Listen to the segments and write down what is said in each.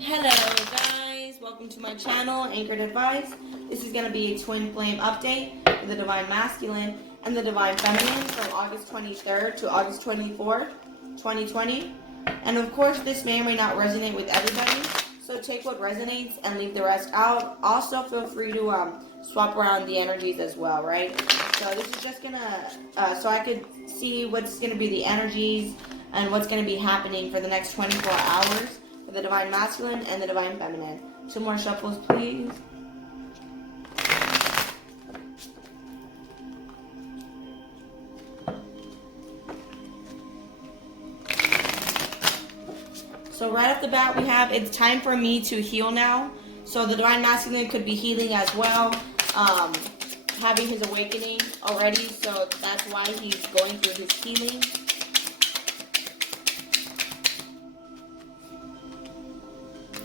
Hello guys, welcome to my channel, Anchoredadvice. This is going to be a twin flame update for the Divine Masculine and the Divine Feminine from August 23rd to August 24th, 2020. And of course, this may or may not resonate with everybody, so take what resonates and leave the rest out. Also, feel free to swap around the energies as well, right? So this is just going to, so I could see what's going to be the energies and what's going to be happening for the next 24 hours. For the Divine Masculine and the Divine Feminine. 2 more shuffles, please. So right off the bat we have, it's time for me to heal now. So the Divine Masculine could be healing as well, having his awakening already. So that's why he's going through his healing.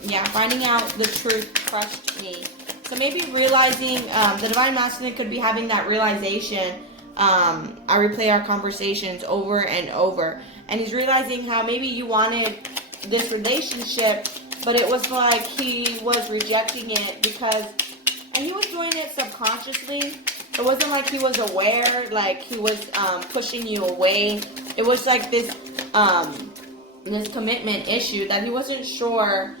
Yeah, finding out the truth crushed me. So maybe realizing, the Divine Masculine could be having that realization. I replay our conversations over and over. And he's realizing how maybe you wanted this relationship, but it was like he was rejecting it because, and he was doing it subconsciously. It wasn't like he was aware, like he was pushing you away. It was like this commitment issue that he wasn't sure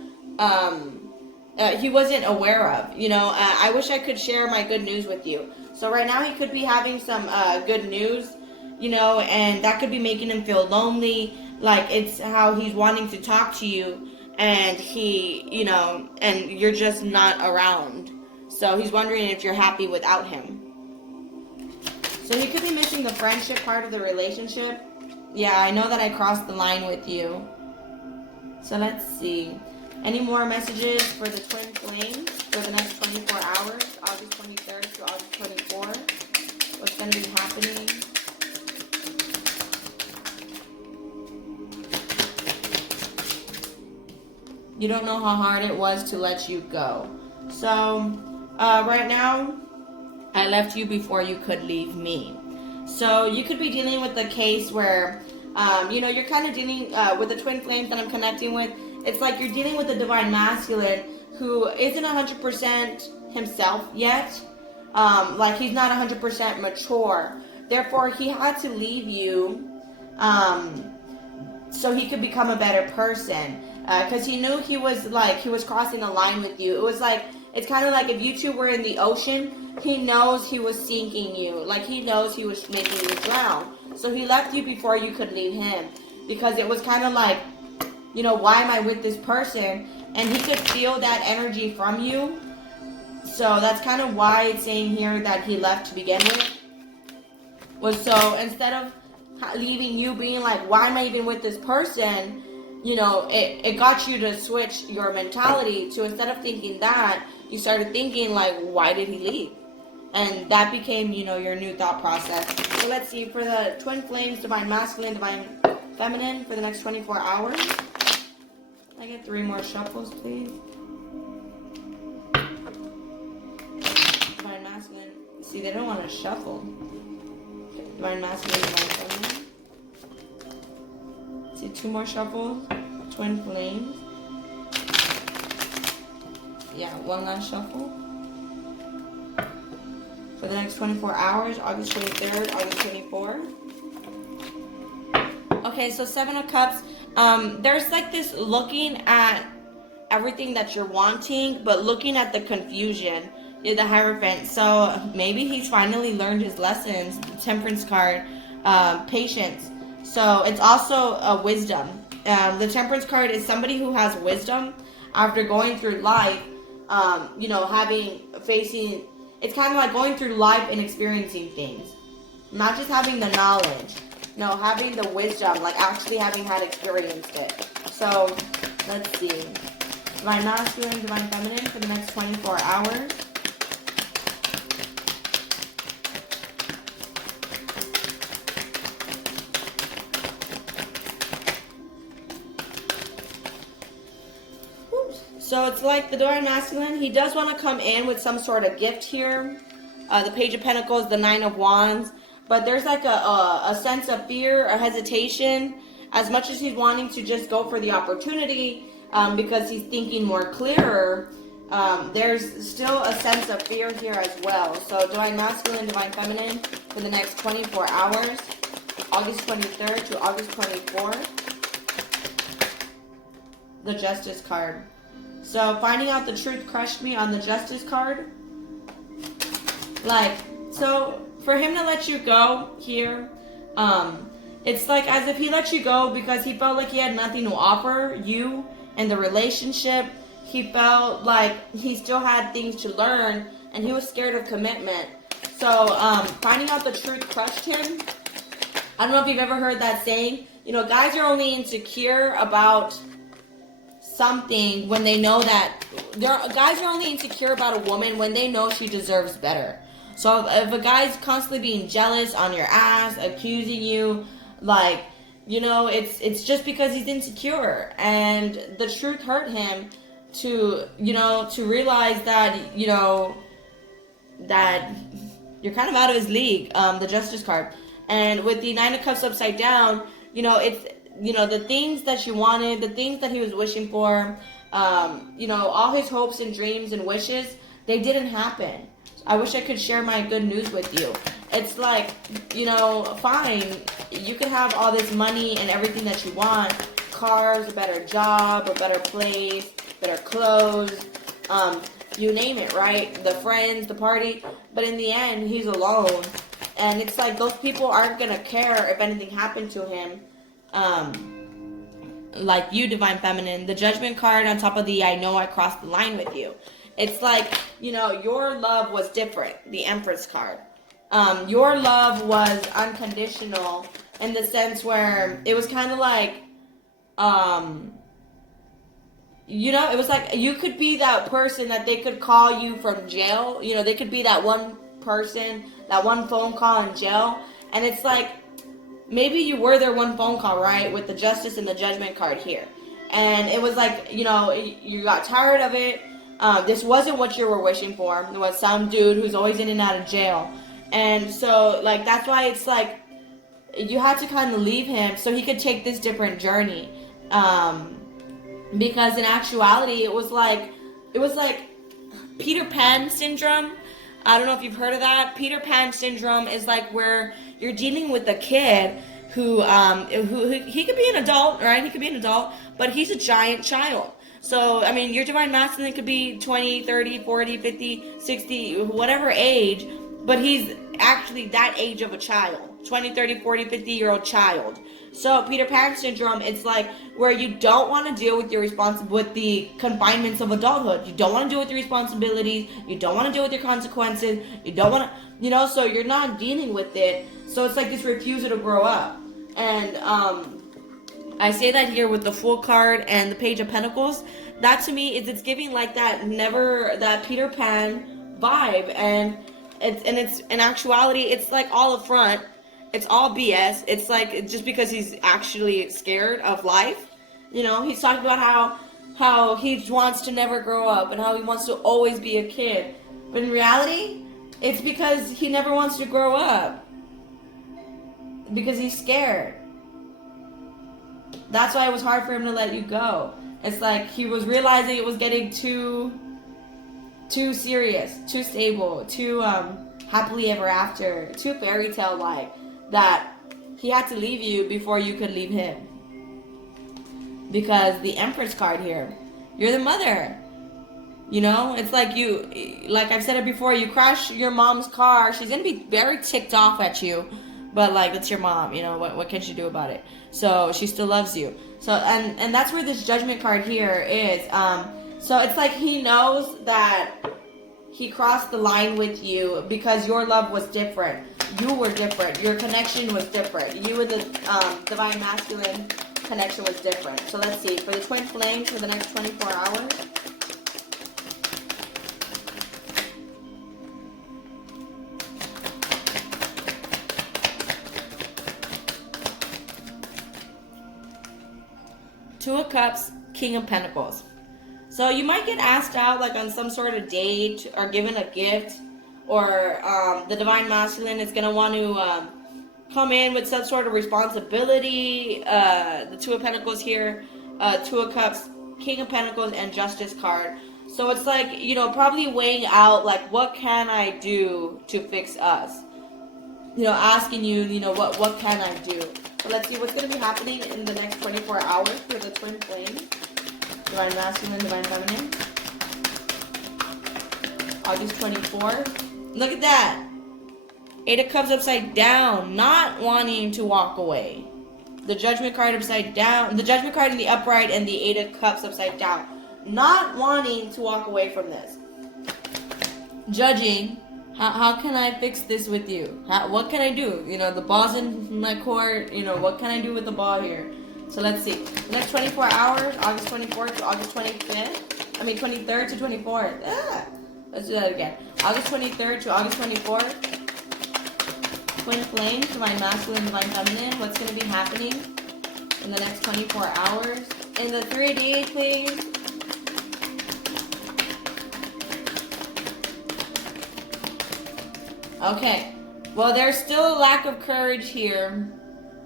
he wasn't aware of, you know. I wish I could share my good news with you. So right now he could be having some good news, you know, and that could be making him feel lonely, like it's how he's wanting to talk to you and he, you know, and you're just not around. So he's wondering if you're happy without him. So he could be missing the friendship part of the relationship. Yeah, I know that I crossed the line with you. So let's see. Any more messages for the twin flames for the next 24 hours, August 23rd to August 24th? What's going to be happening? You don't know how hard it was to let you go. So, right now, I left you before you could leave me. So, you could be dealing with the case where, you know, you're kind of dealing with the twin flames that I'm connecting with. It's like you're dealing with the Divine Masculine who isn't 100% himself yet. Like he's not 100% mature. Therefore, he had to leave you so he could become a better person. Because he knew he was crossing a line with you. It was like, it's kind of like if you two were in the ocean, he knows he was sinking you. Like he knows he was making you drown. So he left you before you could leave him. Because it was kind of like, you know, why am I with this person? And he could feel that energy from you. So that's kind of why it's saying here that he left to begin with. Was so instead of leaving you being like, why am I even with this person? You know, it got you to switch your mentality to, instead of thinking that, you started thinking like, why did he leave? And that became, you know, your new thought process. So let's see, for the twin flames, Divine Masculine, Divine Feminine, for the next 24 hours. I get 3 more shuffles, please. Divine Masculine. See, they don't want to shuffle. Divine Masculine, Divine Feminine. See, 2 more shuffles. Twin flames. Yeah, 1 last shuffle. For the next 24 hours, August 23rd, August 24th. Okay, so 7 of Cups. There's like this looking at everything that you're wanting, but looking at the confusion. You're the Hierophant. So maybe he's finally learned his lessons. The Temperance card, patience. So it's also a wisdom. The Temperance card is somebody who has wisdom after going through life, you know, facing, it's kind of like going through life and experiencing things. Not just having the knowledge. No, having the wisdom, like actually having had experienced it. So, let's see. Divine Masculine, Divine Feminine for the next 24 hours. Oops. So, it's like the Divine Masculine, he does want to come in with some sort of gift here. The Page of Pentacles, the 9 of Wands. But there's like a sense of fear, a hesitation. As much as he's wanting to just go for the opportunity, because he's thinking more clearer. There's still a sense of fear here as well. So divine masculine, divine feminine for the next 24 hours, August 23rd to August 24th. The Justice card. So finding out the truth crushed me on the Justice card. Like, so for him to let you go here, it's like as if he let you go because he felt like he had nothing to offer you in the relationship. He felt like he still had things to learn, and he was scared of commitment. So finding out the truth crushed him. I don't know if you've ever heard that saying. You know, guys are only insecure about something when they know that guys are only insecure about a woman when they know she deserves better. So if a guy's constantly being jealous on your ass, accusing you, like, you know, it's just because he's insecure, and the truth hurt him to, you know, to realize that, you know, that you're kind of out of his league. The Justice card, and with the Nine of Cups upside down, you know, it's, you know, the things that you wanted, the things that he was wishing for, you know, all his hopes and dreams and wishes, they didn't happen. I wish I could share my good news with you. It's like, you know, fine, you could have all this money and everything that you want, cars, a better job, a better place, better clothes, you name it, right? The friends, the party, but in the end, he's alone. And it's like those people aren't gonna care if anything happened to him. Like you, divine feminine, the Judgment card on top of the I know I crossed the line with you. It's like, you know, your love was different, the Empress card. Your love was unconditional in the sense where it was kind of like, you know, it was like you could be that person that they could call you from jail. You know, they could be that one person, that one phone call in jail. And it's like, maybe you were their one phone call, right? With the Justice and the Judgment card here. And it was like, you know, you got tired of it. This wasn't what you were wishing for. It was some dude who's always in and out of jail. And so, like, that's why it's like, you had to kind of leave him so he could take this different journey. Because in actuality, it was like Peter Pan syndrome. I don't know if you've heard of that. Peter Pan syndrome is like where you're dealing with a kid who he could be an adult, right? He could be an adult, but he's a giant child. So, I mean, your divine masculine could be 20, 30, 40, 50, 60, whatever age, but he's actually that age of a child. 20, 30, 40, 50-year-old child. So, Peter Pan syndrome, it's like where you don't want to deal with with the confinements of adulthood. You don't want to deal with your responsibilities. You don't want to deal with your consequences. You don't want to, you know, so you're not dealing with it. So, it's like this refusal to grow up. And, I say that here with the Fool card and the Page of Pentacles. That to me is, it's giving like that Peter Pan vibe, and it's in actuality it's like all up front. It's all BS. It's like just because he's actually scared of life. You know, he's talking about how he wants to never grow up and how he wants to always be a kid. But in reality, it's because he never wants to grow up. Because he's scared. That's why it was hard for him to let you go. It's like he was realizing it was getting too serious, too stable, too happily ever after, too fairy tale like, that he had to leave you before you could leave him. Because the Empress card here, you're the mother. You know, it's like like I've said it before, you crash your mom's car, she's gonna be very ticked off at you. But like, it's your mom, you know, what can she do about it? So she still loves you. So and that's where this Judgment card here is. So it's like he knows that he crossed the line with you because your love was different. You were different. Your connection was different. You and the divine masculine connection was different. So let's see, for the twin flames for the next 24 hours. Two of Cups, King of Pentacles. So you might get asked out like on some sort of date or given a gift, or the divine masculine is going to want to come in with some sort of responsibility. The Two of Pentacles here, Two of Cups, King of Pentacles, and Justice card. So it's like, you know, probably weighing out, like, what can I do to fix us? You know, asking you, you know, what can I do? So let's see what's going to be happening in the next 24 hours for the twin flames. Divine Masculine, Divine Feminine. August 24th. Look at that. Eight of Cups upside down. Not wanting to walk away. The Judgment card upside down. The Judgment card in the upright and the Eight of Cups upside down. Not wanting to walk away from this. Judging. How can I fix this with you? What can I do? You know, the ball's in my court. You know, what can I do with the ball here? So let's see. The next 24 hours, August 24th to August 25th. I mean, 23rd to 24th. Let's do that again. August 23rd to August 24th. Twin flames, Divine Masculine, Divine Feminine. What's going to be happening in the next 24 hours? In the 3D, please. Okay. Well, there's still a lack of courage here.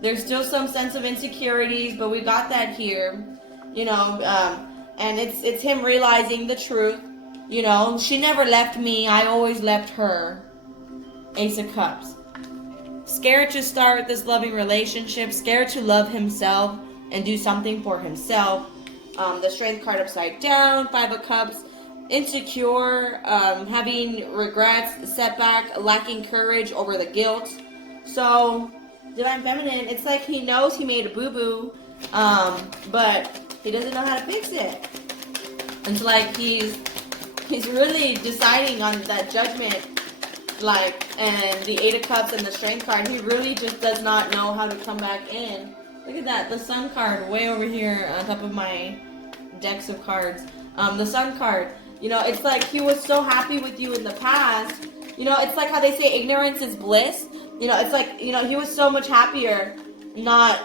There's still some sense of insecurities, but we got that here. You know, and it's him realizing the truth. You know, she never left me. I always left her. Ace of Cups. Scared to start this loving relationship. Scared to love himself and do something for himself. The Strength card upside down. Five of Cups. Insecure. Having regrets. Setback. Lacking courage over the guilt. So, Divine Feminine, it's like he knows he made a boo-boo. But he doesn't know how to fix it. It's like he's really deciding on that Judgment, like, and the Eight of Cups and the Strength card. He really just does not know how to come back in. Look at that, the Sun card way over here on top of my decks of cards. The Sun card, you know, it's like he was so happy with you in the past. You know, it's like how they say ignorance is bliss. You know, it's like, you know, he was so much happier not,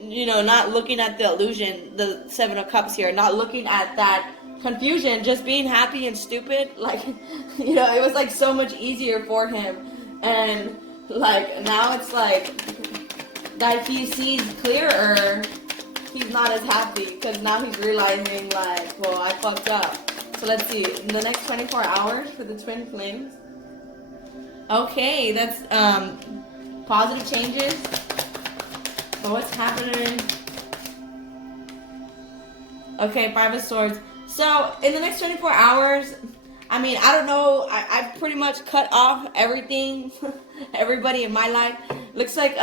you know, not looking at the illusion, the Seven of Cups here, not looking at that confusion, just being happy and stupid. Like, you know, it was like so much easier for him. And like now it's like that he sees clearer, he's not as happy because now he's realizing, like, well, I fucked up. So let's see, in the next 24 hours for the twin flames. Okay, that's positive changes. So what's happening? Okay, Five of Swords. So, in the next 24 hours, I mean, I don't know, I've pretty much cut off everything, everybody in my life. Looks like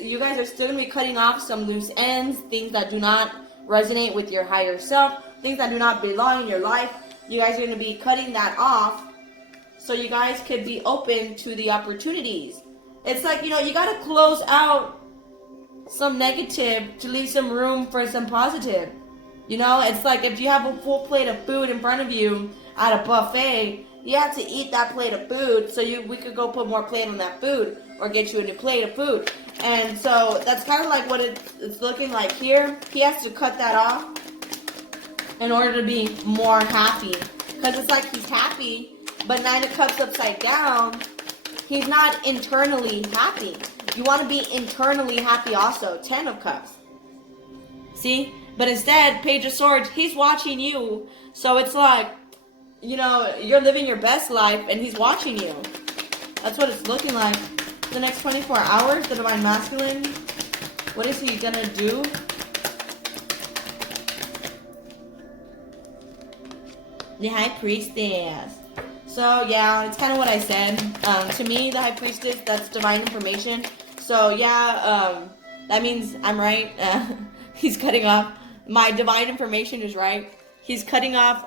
you guys are still going to be cutting off some loose ends, things that do not resonate with your higher self, things that do not belong in your life. You guys are going to be cutting that off so you guys could be open to the opportunities. It's like, you know, you got to close out some negative to leave some room for some positive. You know, it's like if you have a full plate of food in front of you at a buffet, you have to eat that plate of food so we could go put more plate on that food or get you a new plate of food. And so that's kind of like what it's looking like here. He has to cut that off in order to be more happy. Because it's like he's happy, but Nine of Cups upside down, he's not internally happy. You want to be internally happy also. 10 of Cups. See? But instead, Page of Swords, he's watching you. So it's like, you know, you're living your best life and he's watching you. That's what it's looking like. The next 24 hours, the Divine Masculine, what is he gonna do? The High Priestess. So yeah, it's kind of what I said. To me, the High Priestess, that's divine information. So yeah, that means I'm right. He's cutting off. My divine information is right. He's cutting off,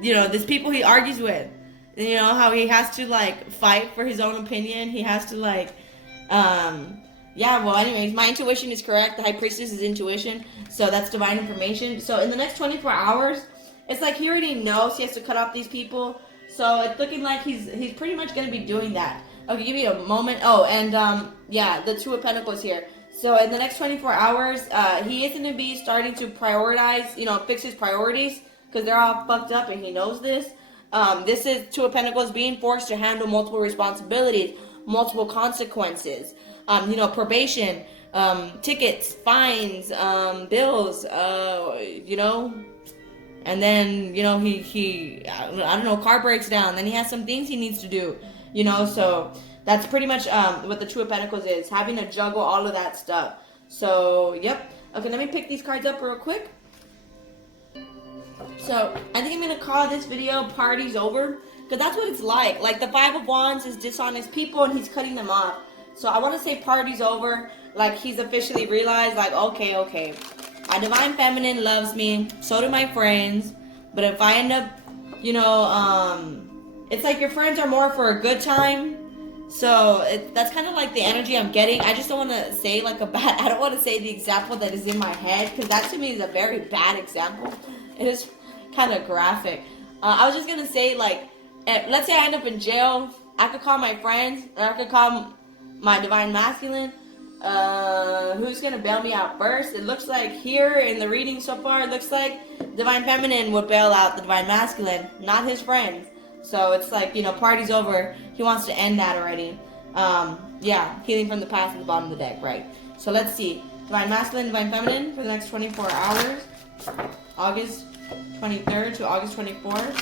you know, these people he argues with. You know, how he has to, like, fight for his own opinion. He has to, like, yeah, well, anyways, my intuition is correct. The High Priestess is intuition. So that's divine information. So in the next 24 hours, it's like he already knows he has to cut off these people. So it's looking like he's pretty much going to be doing that. Okay, give you a moment. Oh, and, yeah, the Two of Pentacles here. So in the next 24 hours, he is going to be starting to prioritize, you know, fix his priorities because they're all fucked up and he knows this. This is Two of Pentacles being forced to handle multiple responsibilities, multiple consequences, you know, probation, tickets, fines, bills, you know. And then, you know, he I don't know, car breaks down. Then he has some things he needs to do, you know. So that's pretty much what the Two of Pentacles is, having to juggle all of that stuff. So, yep. Okay, let me pick these cards up real quick. So, I think I'm going to call this video Party's Over, because that's what it's like. Like, the Five of Wands is dishonest people, and he's cutting them off. So, I want to say Party's Over, like, he's officially realized, like, okay. My Divine Feminine loves me, so do my friends, but if I end up, you know, it's like your friends are more for a good time, so that's kind of like the energy I'm getting. I just don't want to say like I don't want to say the example that is in my head, because that to me is a very bad example. It is kind of graphic. I was just going to say, like, let's say I end up in jail, I could call my friends, or I could call my Divine Masculine. Who's gonna bail me out first? It looks like here in the reading so far, it looks like Divine Feminine would bail out the Divine Masculine, not his friends. So it's like, you know, party's over. He wants to end that already. Yeah, healing from the past at the bottom of the deck, right? So let's see. Divine Masculine, Divine Feminine for the next 24 hours. August 23rd to August 24th.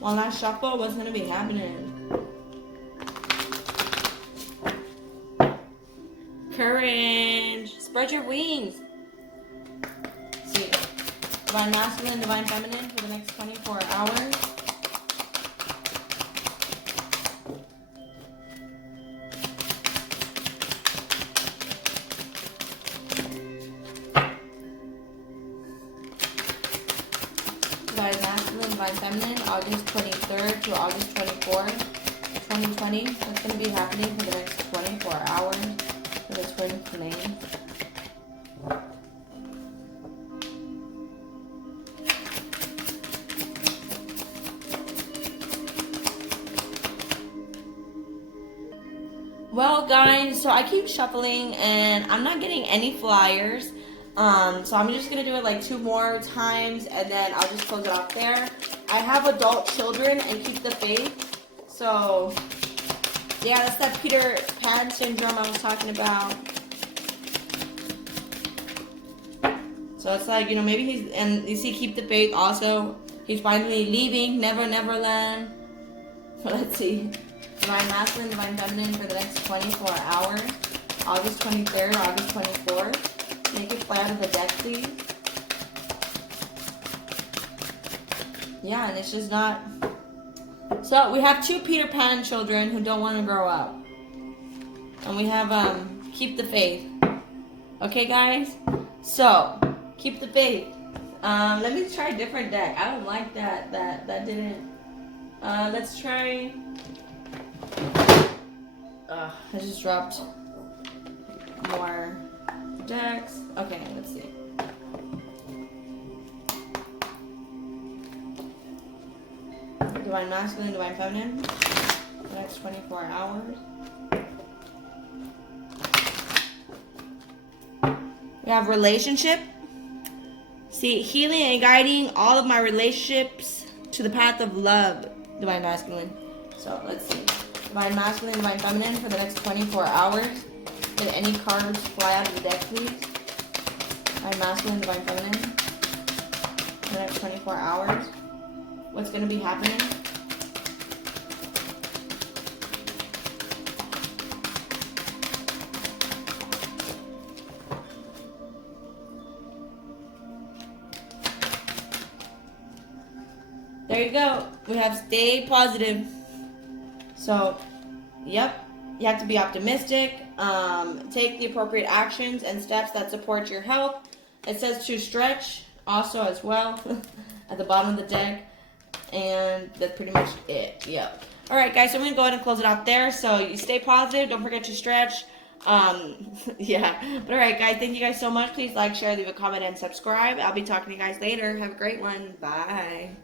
One last shuffle. What's gonna be happening? Courage. Spread your wings. Let's see. Divine Masculine, Divine Feminine for the next 24 hours. Divine Masculine, Divine Feminine, August 23rd to August 24th, 2020. What's going to be happening for the next 24 hours? For the twin flames. Well, guys, so I keep shuffling and I'm not getting any flyers. So I'm just gonna do it like 2 more times and then I'll just close it off there. I have adult children and keep the faith. So yeah, that's that Peter Pan syndrome I was talking about. So it's like, you know, maybe he's, and you see keep the faith also. He's finally leaving Neverland. So let's see. Divine Masculine, Divine Feminine for the next 24 hours. August 23rd, August 24th. Make it play out of the deck, please. Yeah, and it's just not. So we have 2 Peter Pan children who don't want to grow up. And we have keep the faith. Okay, guys? So, keep the faith. Let me try a different deck. I don't like that. That didn't. Let's try. I just dropped more decks. Okay, let's see. Divine Masculine, Divine Feminine. The next 24 hours. We have relationship. See, healing and guiding all of my relationships to the path of love. Divine Masculine. So, let's see. Divine Masculine, Divine Feminine for the next 24 hours. Did any cards fly out of the deck, please? Divine Masculine, Divine Feminine for the next 24 hours. What's going to be happening? There you go. We have stay positive. So, yep. You have to be optimistic. Take the appropriate actions and steps that support your health. It says to stretch also as well at the bottom of the deck. And that's pretty much it. Yep. Alright, guys. So I'm going to go ahead and close it out there. So you stay positive. Don't forget to stretch. Yeah. But alright, guys. Thank you guys so much. Please like, share, leave a comment, and subscribe. I'll be talking to you guys later. Have a great one. Bye.